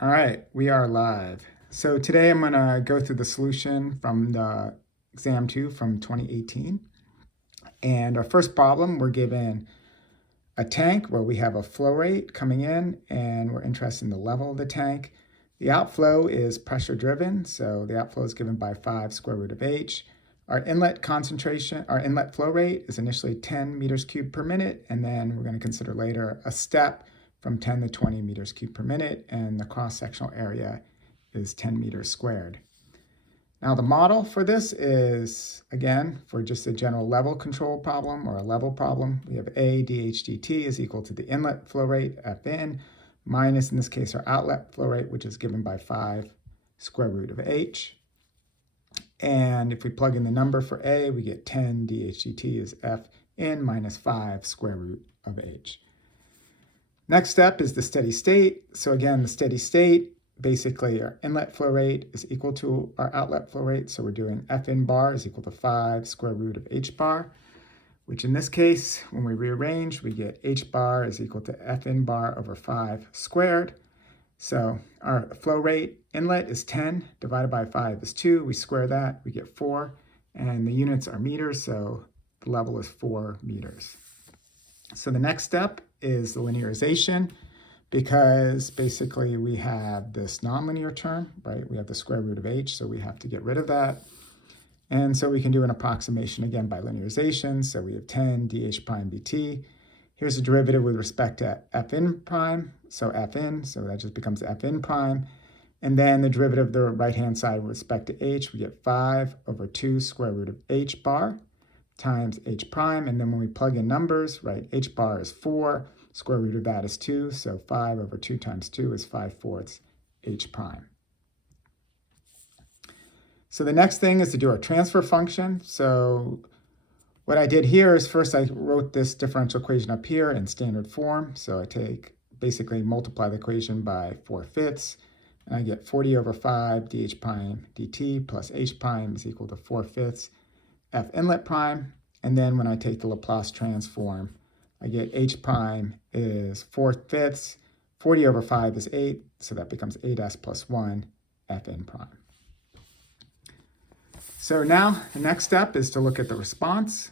All right, we are live. So today I'm going to go through the solution from the exam 2 from 2018. And our first problem, we're given a tank where we have a flow rate coming in and we're interested in the level of the tank. The outflow is pressure driven, so the outflow is given by 5 square root of h. Our inlet concentration, our inlet flow rate is initially 10 meters cubed per minute, and then we're going to consider later a step from 10 to 20 meters cubed per minute, and the cross-sectional area is 10 meters squared. Now the model for this is, again, for just a general level control problem or a level problem, we have A dH dt is equal to the inlet flow rate Fn minus, in this case, our outlet flow rate, which is given by 5 square root of h. And if we plug in the number for A, we get 10 dH dt is Fn minus 5 square root of h. Next step is the steady state. So again, the steady state, basically our inlet flow rate is equal to our outlet flow rate. So we're doing Fn bar is equal to 5 square root of h bar, which in this case, when we rearrange, we get h bar is equal to Fn bar over 5 squared. So our flow rate inlet is 10, divided by 5 is 2. We square that, we get 4. And the units are meters, so the level is 4 meters. So the next step is the linearization, because basically we have this nonlinear term, right? We have the square root of h, so we have to get rid of that. And so we can do an approximation again by linearization. So we have 10 dH prime dt. Here's the derivative with respect to Fn prime, so Fn, so that just becomes Fn prime. And then the derivative of the right-hand side with respect to h, we get 5 over 2 square root of h bar times h prime. And then when we plug in numbers, right, h bar is 4, square root of that is 2, so 5 over 2 times 2 is 5/4 h prime. So the next thing is to do our transfer function. So what I did here is first I wrote this differential equation up here in standard form. So I basically multiply the equation by 4/5, and I get 40 over 5 dH prime dt plus h prime is equal to 4/5 F inlet prime. And then when I take the Laplace transform, I get h prime is 4/5. 40 over 5 is 8, so that becomes 8s plus 1 Fn prime. So now the next step is to look at the response.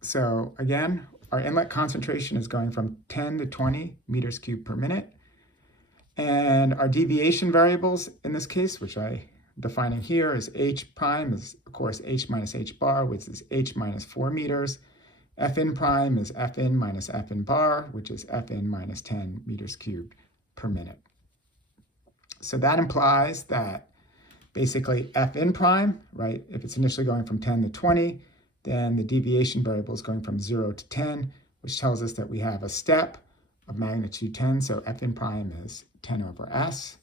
So again, our inlet concentration is going from 10 to 20 meters cubed per minute. And our deviation variables in this case, which I'm defining here, is h prime is, of course, h minus h bar, which is h minus 4 meters. Fn prime is Fn minus Fn bar, which is Fn minus 10 meters cubed per minute. So that implies that basically Fn prime, right, if it's initially going from 10 to 20, then the deviation variable is going from 0 to 10, which tells us that we have a step of magnitude 10, so Fn prime is 10 over s.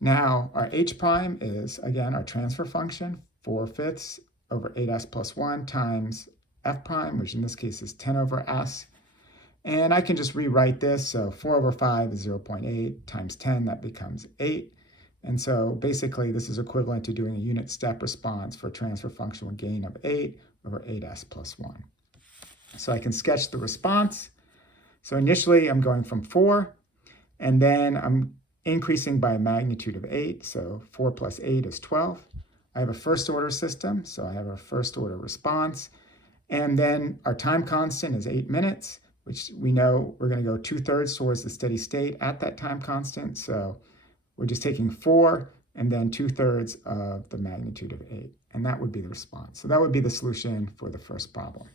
Now our h prime is, again, our transfer function, 4/5 over 8s plus 1 times f prime, which in this case is 10 over s. And I can just rewrite this, so 4 over 5 is 0.8 times 10, that becomes 8. And so basically this is equivalent to doing a unit step response for a transfer function with gain of 8 over 8s plus 1. So I can sketch the response. So initially I'm going from 4, and then I'm increasing by a magnitude of 8, so 4 plus 8 is 12. I have a first order system, so I have a first order response. And then our time constant is 8 minutes, which we know we're going to go 2/3 towards the steady state at that time constant. So we're just taking 4 and then 2/3 of the magnitude of 8. And that would be the response. So that would be the solution for the first problem.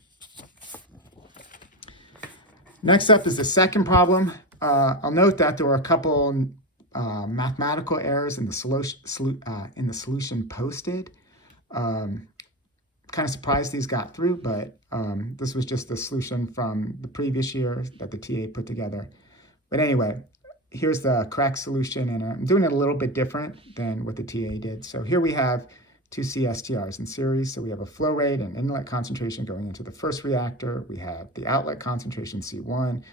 Next up is the second problem. I'll note that there were a couple mathematical errors in the solution posted. Kind of surprised these got through, but this was just the solution from the previous year that the TA put together. But anyway, here's the correct solution, and I'm doing it a little bit different than what the TA did. So here we have two CSTRs in series. So we have a flow rate and inlet concentration going into the first reactor. We have the outlet concentration C1,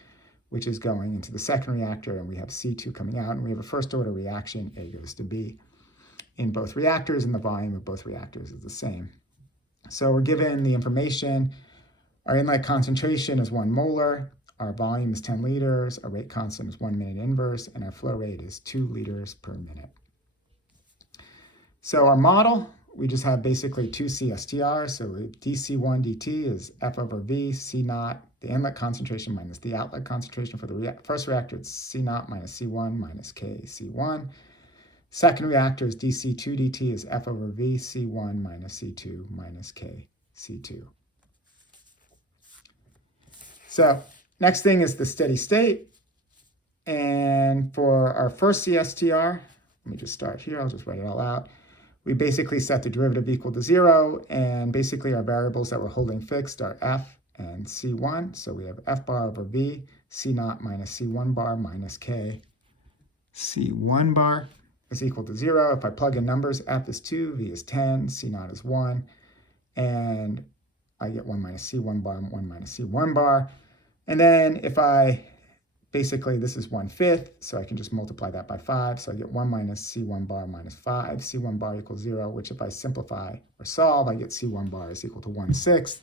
which is going into the second reactor, and we have C2 coming out, and we have a first order reaction, A goes to B, in both reactors, and the volume of both reactors is the same. So we're given the information. Our inlet concentration is 1 molar. our volume is 10 liters, our rate constant is 1 minute inverse, and our flow rate is 2 liters per minute. So our model, we just have basically two CSTRs. So dC1 dt is F over V, C naught, the inlet concentration minus the outlet concentration. For the first reactor, it's C naught minus C1 minus K C1. Second reactor is dC2 dt is F over V, C1 minus C2 minus K C2. So next thing is the steady state. And for our first CSTR, let me just start here. I'll just write it all out. We basically set the derivative equal to 0, and basically our variables that we're holding fixed are f and c1. So we have f bar over v, c naught minus c1 bar minus k c1 bar is equal to 0. If I plug in numbers, f is 2, v is 10, c naught is 1, and I get 1 minus c1 bar and 1 minus c1 bar. And then if I basically, this is 1/5, so I can just multiply that by 5. So I get 1 minus C1 bar minus 5. C1 bar equals 0, which if I simplify or solve, I get C1 bar is equal to 1/6.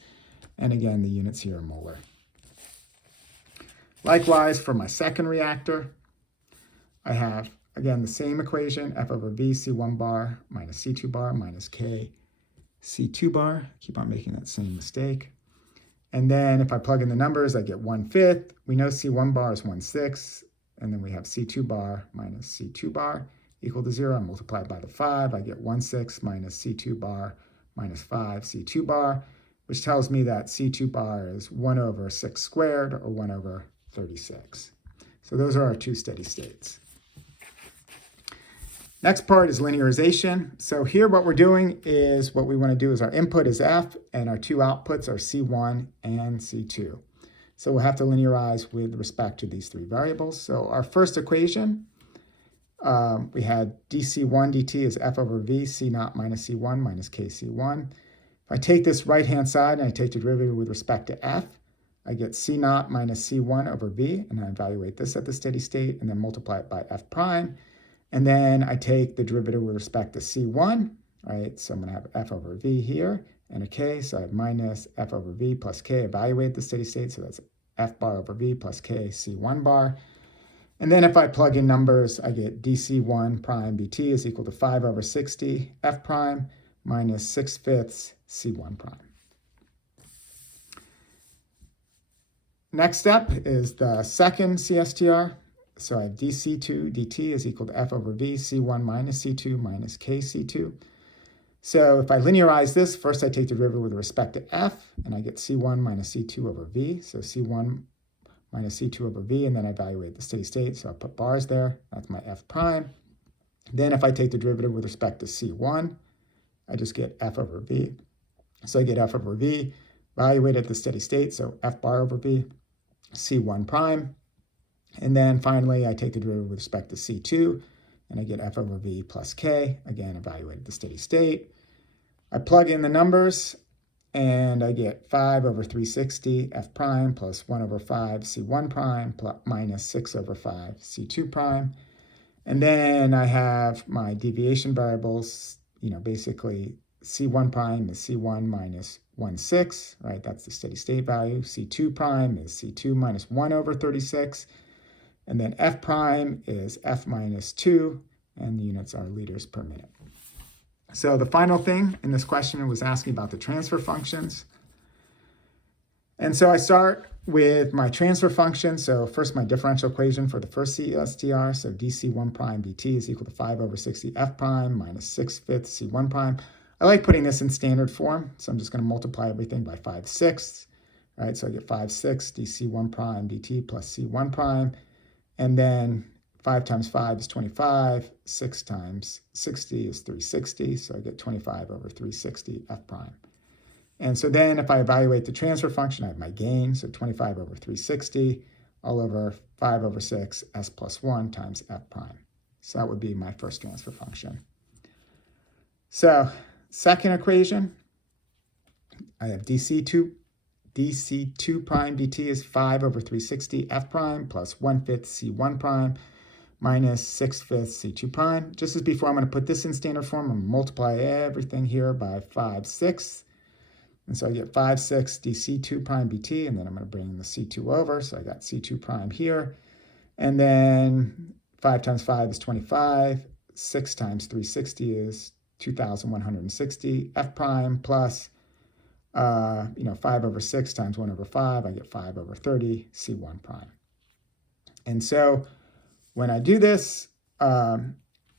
And again, the units here are molar. Likewise, for my second reactor, I have, again, the same equation, F over V, C1 bar minus C2 bar minus K C2 bar. Keep on making that same mistake. And then if I plug in the numbers, I get 1/5. We know C1 bar is 1/6. And then we have C2 bar minus C2 bar equal to 0. I multiply by the 5. I get 1/6 minus C2 bar minus 5 C2 bar, which tells me that C2 bar is 1 over 6 squared, or 1 over 36. So those are our two steady states. Next part is linearization. So here what we're doing is, what we want to do is our input is F and our two outputs are C1 and C2. So we'll have to linearize with respect to these three variables. So our first equation, we had dC1 dt is F over V, C naught minus C1 minus KC1. If I take this right-hand side and I take the derivative with respect to F, I get C naught minus C1 over V, and I evaluate this at the steady state and then multiply it by F prime. And then I take the derivative with respect to C1, right? So I'm going to have F over V here and a K. So I have minus F over V plus K, evaluate the steady state. So that's F bar over V plus K C1 bar. And then if I plug in numbers, I get dC1 prime dt is equal to 5 over 60 F prime minus 6/5 C1 prime. Next step is the second CSTR. So I have dC2 dt is equal to F over V, C1 minus C2 minus KC2. So if I linearize this, first I take the derivative with respect to F, and I get C1 minus C2 over V. So C1 minus C2 over V, and then I evaluate the steady state. So I'll put bars there. That's my F prime. Then if I take the derivative with respect to C1, I just get F over V. So I get F over V, evaluate at the steady state. So F bar over V, C1 prime. And then finally, I take the derivative with respect to C2, and I get F over V plus K, again, evaluated the steady state. I plug in the numbers, and I get 5 over 360 F prime plus 1 over 5 C1 prime minus 6 over 5 C2 prime. And then I have my deviation variables, basically C1 prime is C1 minus 1/6, right? That's the steady state value. C2 prime is C2 minus 1 over 36. And then F prime is F minus 2, and the units are liters per minute. So the final thing in this question was asking about the transfer functions. And so I start with my transfer function. So first my differential equation for the first CSTR. So dC1 prime dt is equal to 5 over 60 F prime minus 6/5 C1 prime. I like putting this in standard form. So I'm just going to multiply everything by 5/6. Right? So I get 5/6 dC1 prime dt plus C1 prime. And then 5 times 5 is 25, 6 times 60 is 360, so I get 25 over 360 F prime. And so then if I evaluate the transfer function, I have my gain, so 25 over 360, all over 5 over 6, S plus 1 times F prime. So that would be my first transfer function. So second equation, I have dC2 prime dt is 5 over 360 F prime plus 1/5 C1 prime minus 6/5 C2 prime. Just as before, I'm going to put this in standard form. I'm going to multiply everything here by 5/6. And so I get 5, 6 dc2 prime bt, and then I'm going to bring the c2 over. So I got c2 prime here. And then 5 times 5 is 25. 6 times 360 is 2,160. F prime plus, 5 over 6 times 1 over 5. I get 5 over 30, C1 prime. And so when I do this,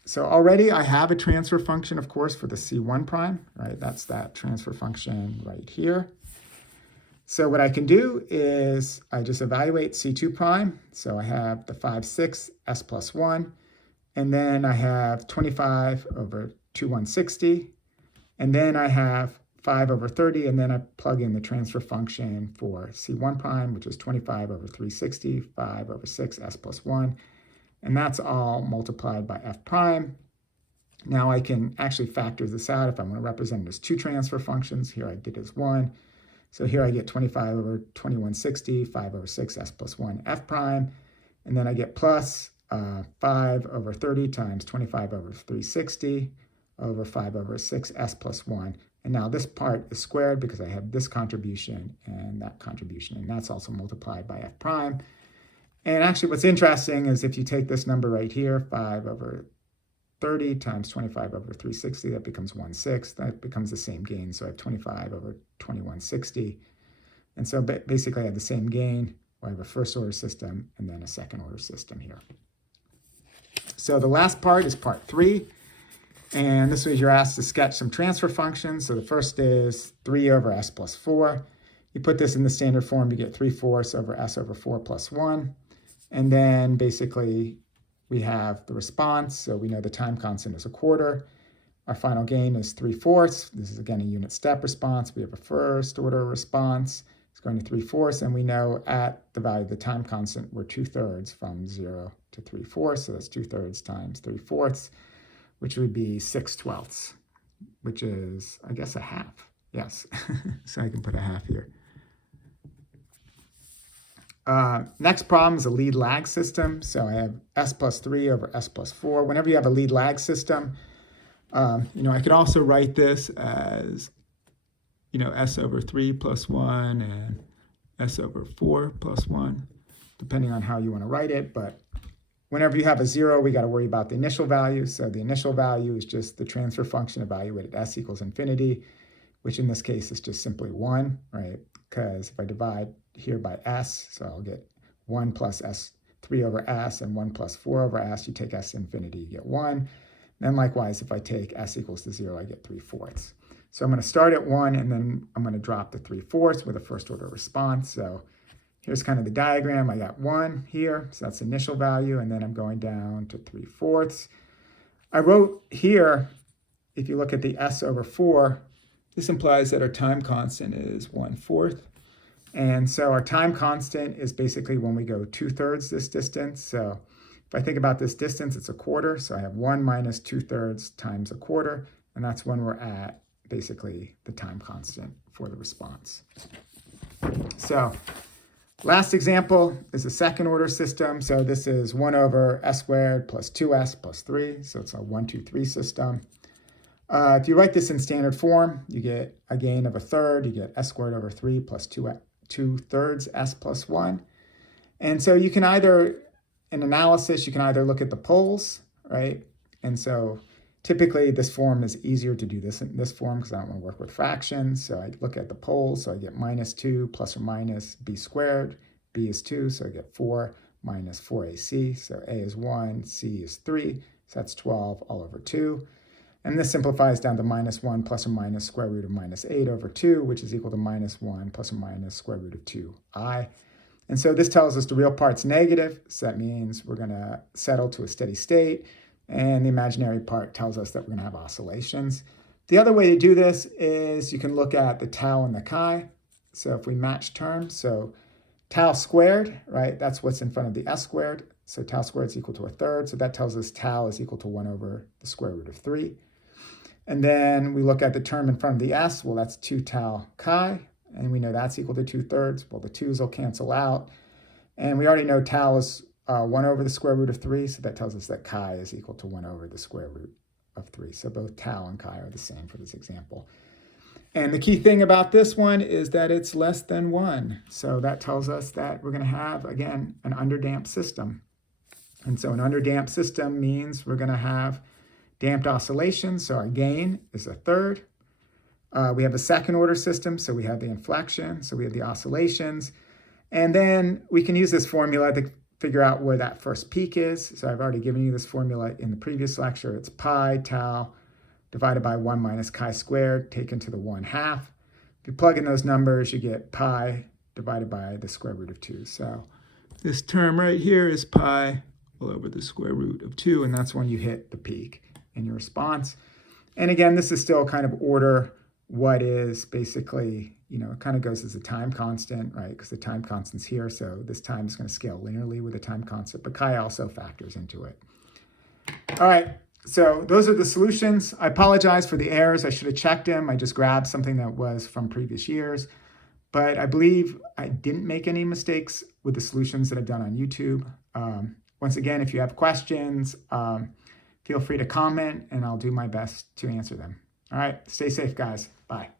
so already I have a transfer function, of course, for the C1 prime, right? That's that transfer function right here. So what I can do is I just evaluate C2 prime. So I have the 5, 6, S plus 1. And then I have 25 over 2160. And then I have 5 over 30. And then I plug in the transfer function for C1 prime, which is 25 over 360, 5 over 6, S plus 1. And that's all multiplied by F prime. Now I can actually factor this out if I'm going to represent it as two transfer functions. Here I did as one. So here I get 25 over 2160, 5 over 6, S plus 1, F prime. And then I get plus 5 over 30 times 25 over 360 over 5 over 6, S plus 1. And now this part is squared because I have this contribution and that contribution. And that's also multiplied by F prime. And actually what's interesting is if you take this number right here, 5 over 30 times 25 over 360, that becomes 1/6. That becomes the same gain. So I have 25 over 2160. And so basically I have the same gain. I have a first order system and then a second order system here. So the last part is part 3. And this was you're asked to sketch some transfer functions. So the first is 3 over s plus 4. You put this in the standard form, you get 3/4 over s over 4 plus 1. And then basically we have the response. So we know the time constant is 1/4. Our final gain is 3/4. This is again a unit step response. We have a first order response. It's going to 3/4. And we know at the value of the time constant, we're 2/3 from 0 to 3/4. So that's 2/3 times 3/4, which would be 6/12, which is, I guess, a half. Yes. So I can put a half here. Next problem is a lead lag system. So I have s plus 3 over s plus 4. Whenever you have a lead lag system, I could also write this as, s over 3 plus 1 and s over 4 plus 1, depending on how you want to write it. But whenever you have a 0, we got to worry about the initial value. So the initial value is just the transfer function evaluated at s equals infinity, which in this case is just simply 1, right? Because if I divide here by s, so I'll get 1 plus s, 3 over s, and 1 plus 4 over s. You take s to infinity, you get 1. Then likewise, if I take s equals to 0, I get 3/4. So I'm going to start at 1, and then I'm going to drop to 3/4 with a first order response. So here's kind of the diagram. I got 1 here, so that's initial value, and then I'm going down to 3/4. I wrote here, if you look at the s over 4, this implies that our time constant is 1/4. And so our time constant is basically when we go 2/3 this distance. So if I think about this distance, it's 1/4. So I have 1 minus 2/3 times 1/4. And that's when we're at basically the time constant for the response. So last example is a second order system. So this is 1 over s squared plus 2s plus 3. So it's a 1, 2, 3 system. If you write this in standard form, you get a gain of 1/3. You get s squared over 3 plus 2/3 s plus 1. And so you can either, in analysis, you can either look at the poles, right? And so typically this form is easier to do this in this form because I don't want to work with fractions. So I look at the poles. So I get -2 plus or minus b squared. B is 2, so I get 4 minus 4ac. So a is 1, c is 3. So that's 12 all over 2. And this simplifies down to -1 plus or minus square root of -8 over 2, which is equal to -1 plus or minus square root of 2i. And so this tells us the real part's negative. So that means we're going to settle to a steady state. And the imaginary part tells us that we're going to have oscillations. The other way to do this is you can look at the tau and the chi. So if we match terms, so tau squared, right, that's what's in front of the s squared. So tau squared is equal to 1/3. So that tells us tau is equal to 1 over the square root of 3. And then we look at the term in front of the s. Well, that's 2 tau chi. And we know that's equal to 2/3. Well, the 2's will cancel out. And we already know tau is 1 over the square root of 3. So that tells us that chi is equal to 1 over the square root of 3. So both tau and chi are the same for this example. And the key thing about this one is that it's less than 1. So that tells us that we're going to have, again, an underdamped system. And so an underdamped system means we're going to have damped oscillations. So our gain is a third. We have a second order system. So we have the inflection. So we have the oscillations. And then we can use this formula to figure out where that first peak is. So I've already given you this formula in the previous lecture. It's pi tau divided by 1 minus chi squared taken to the 1/2. If you plug in those numbers, you get pi divided by the square root of 2. So this term right here is pi all over the square root of 2, and that's when you hit the peak in your response. And again, this is still kind of order what is basically, it kind of goes as a time constant, right? Because the time constant's here, so this time is going to scale linearly with the time constant, but chi also factors into it. All right, so those are the solutions. I apologize for the errors. I should have checked them. I just grabbed something that was from previous years, but I believe I didn't make any mistakes with the solutions that I've done on YouTube. Once again, if you have questions, feel free to comment, and I'll do my best to answer them. All right, stay safe, guys. Bye.